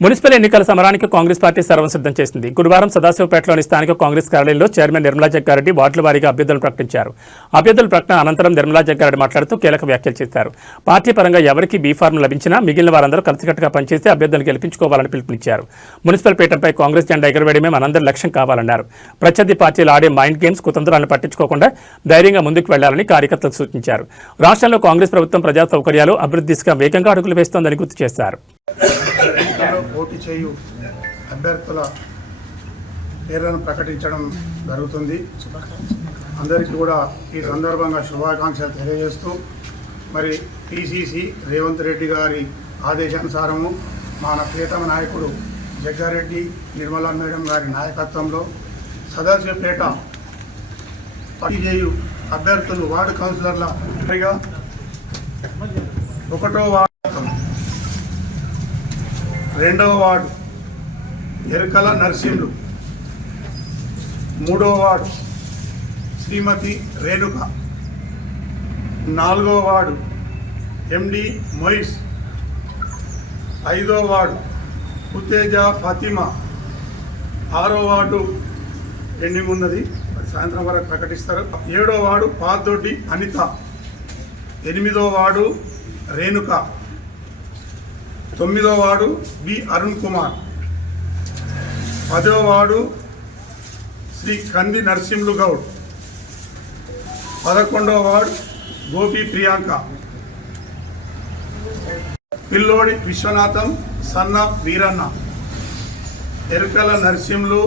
Municipal ఎన్నికల సమరానికి Congress party సర్వం సిద్ధం చేసింది. గురువారం సదాశివపేటలోని స్థానిక కాంగ్రెస్ కార్యాలయంలో చైర్మన్ నిర్మలా జగ్గారెడ్డి వార్డుల వారీగా అభ్యర్థులను ప్రకటించారు. అభ్యర్థుల ప్రకటన అనంతరం నిర్మలా జగ్గారెడ్డి మాట్లాడుతూ కీలక వ్యాఖ్యలు చేశారు. పార్టీ పరంగా ఎవరికి బీఫార్మ్ లభించినా మిగిలిన వారందరూ కలిసికట్టుగా పనిచేసి అభ్యర్థులను గెలిపించుకోవాలని పిలుపునిచ్చారు. మున్సిపల్ పీఠంపై కాంగ్రెస్ జెండా ఎగరవేయడమే మనందరి లక్ష్యం కావాలన్నారు. ప్రత్యర్థి పార్టీలు ఆడే మైండ్ గేమ్స్ కుతంత్రాలను పట్టించుకోకుండా ధైర్యంగా ముందుకు వెళ్లాలని కార్యకర్తలకు సూచించారు. రాష్ట్రంలో కాంగ్రెస్ ప్రభుత్వం ప్రజా సౌకర్యాలు అభివృద్ధి దిశగా వేగంగా అడుగులు వేస్తోందని గుర్తు చేశారు. పోటీ చేయు అభ్యర్థుల పేర్లను ప్రకటించడం జరుగుతుంది. అందరికీ కూడా ఈ సందర్భంగా శుభాకాంక్షలు తెలియజేస్తూ మరి పిసిసి రేవంత్ రెడ్డి గారి ఆదేశానుసారము మన ప్రియతమ నాయకుడు జగ్గారెడ్డి నిర్మలా మేడం గారి నాయకత్వంలో సదాశివపేట పోటీ చేయు అభ్యర్థులు వార్డు కౌన్సిలర్ల 1వ వార్డు, 2వ వార్డు ఎరుకల నర్సింహులు, 3వ వార్డు శ్రీమతి రేణుక, 4వ వార్డు ఎండి మొయిస్, 5వ వార్డు ఉత్తేజ ఫాతిమా, 6వ వార్డు పెండింగ్ ఉన్నది, సాయంత్రం వరకు ప్రకటిస్తారు. 7వ వార్డు పాదొడ్డి అనిత, 8వ వార్డు రేణుక, 9వ వార్డు బి అరుణ్ కుమార్, 10వ వార్డు శ్రీ కంది నరసింహులు గౌడ్, 11వ ward Gopi Priyanka, Pillodi Vishwanatham son Veeranna, Erukala Narasimhulu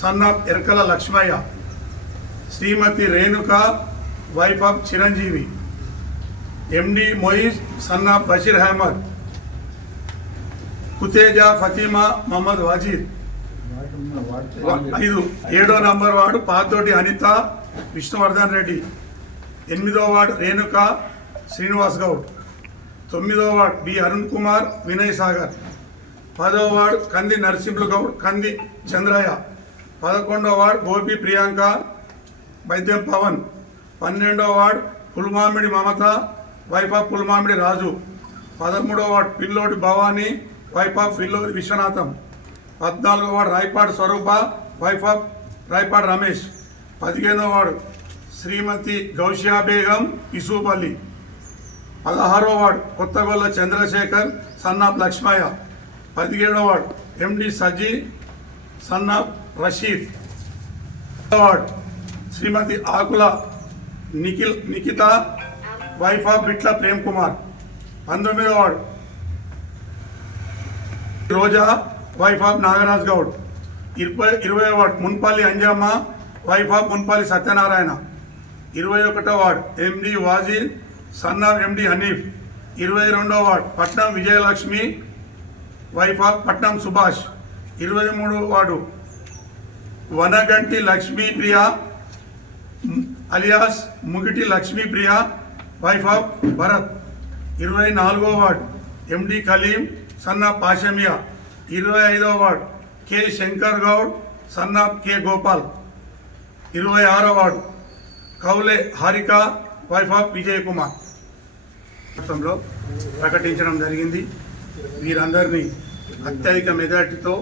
son Erukala Lakshmaiah, Shrimati Renuka wife of Chiranjeevi, MD Moiz son Basheer Ahmed, Kutheja Fatima Mohammed Wajid, 7వ నంబర్ వార్డు పాతోటి అనిత విష్ణువర్ధన్ రెడ్డి, 8వ వార్డు రేణుక శ్రీనివాస్ గౌడ్, 9వ వార్డు బి అరుణ్ కుమార్ వినయ్ సాగర్, 10వ వార్డు కంది నరసింహులు గౌడ్ కంది చంద్రయ్య, 11వ వార్డు గోపి ప్రియాంక వైద్యం పవన్, 12వ ward Pulmamidi Mamatha wife of Pulmamidi Raju, 13వ ward Pillodi Bhavani wife of Pillodi Vishwanatham, 14వ ward Rayapadu Swaroopa wife of Rayapadu Ramesh, 15వ వార్డు శ్రీమతి గౌషియా బేగం ఇసూపల్లి, 16వ వార్డు కొత్తగొల్ల చంద్రశేఖర్ సన్నాఫ్ లక్ష్మయ్య, 17వ ward MD Saji son of Rasheed, ward Shrimati Akula Nikhitha wife of Bitla Prem Kumar, 19వ ward Roja wife of Nagaraj Goud, 20వ ward Munpalli Anjamma wife of Munpalli Satyanarayana, 21వ ward MD Wajid son of MD Hanif, 22వ ward Patnam Vijayalakshmi wife of Patnam Subhash, 23వ ward Vanaganti Lakshmipriya alias Mugiti Lakshmipriya wife of Bharath, 24వ ward MD Kaleem son of Pashamiya, 25వ ward K Shankar Goud son of K Gopal, 26వ ward Kaule Harika wife of Vijay Kumar మొత్తంలో ప్రకటించడం జరిగింది. వీరందరినీ అత్యధిక మెజార్టీతో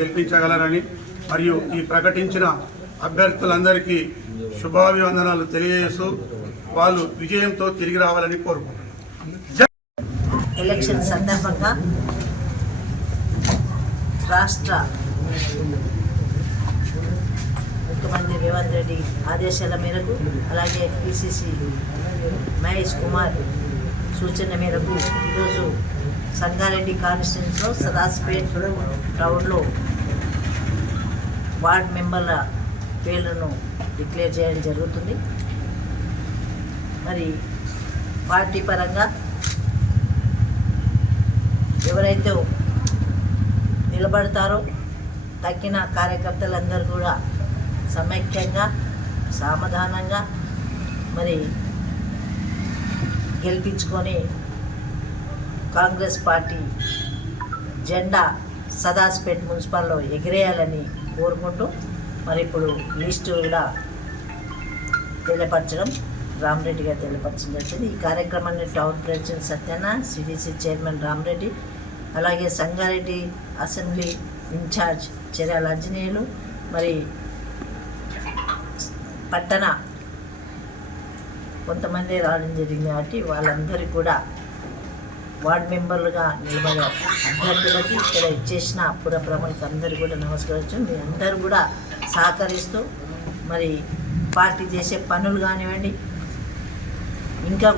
గెలిపించగలరని మరియు ఈ ప్రకటించిన అభ్యర్థులందరికీ శుభాభివందనాలు తెలియజేస్తూ వాళ్ళు విజయంతో తిరిగి రావాలని కోరుకుంటున్నాను. ఎలక్షన్ సందర్భంగా రాష్ట్ర ముఖ్యమంత్రి రేవంత్ రెడ్డి ఆదేశాల మేరకు అలాగే పిసిసి మహేష్ కుమార్ సూచన మేరకు ఈరోజు సంగారెడ్డి కాన్స్టిట్యూన్సీలో సదాశివపేట్ టౌన్లో వార్డ్ మెంబర్ల పేర్లను డిక్లేర్ చేయడం జరుగుతుంది. మరి పార్టీ పరంగా ఎవరైతే నిలబడతారో తక్కిన కార్యకర్తలందరూ కూడా సమైక్యంగా సామధానంగా మరి గెలిపించుకొని కాంగ్రెస్ పార్టీ జెండా సదాశివపేట్ మున్సిపల్లో ఎగిరేయాలని కోరుకుంటూ మరి ఇప్పుడు లిస్టు కూడా తెలియపరచడం రామరెడ్డి గారు తెలియపరచడం జరిగింది. ఈ కార్యక్రమాన్ని town president Satyanna, CDC chairman Ramareddy, అలాగే సంగారెడ్డి అసెంబ్లీ ఇన్ఛార్జ్ చెర్యాల ఆంజనేయులు, మరి పట్టణ కొంతమంది రావడం జరిగింది కాబట్టి వాళ్ళందరికీ కూడా వార్డు మెంబర్లుగా నిలబడే అభ్యర్థులకి ఇక్కడ ఇచ్చేసిన పుర ప్రముఖులకి అందరూ కూడా నమస్కరించు. మీ అందరూ కూడా సహకరిస్తూ మరి పార్టీ చేసే పనులు కానివ్వండి, ఇంకా కూడా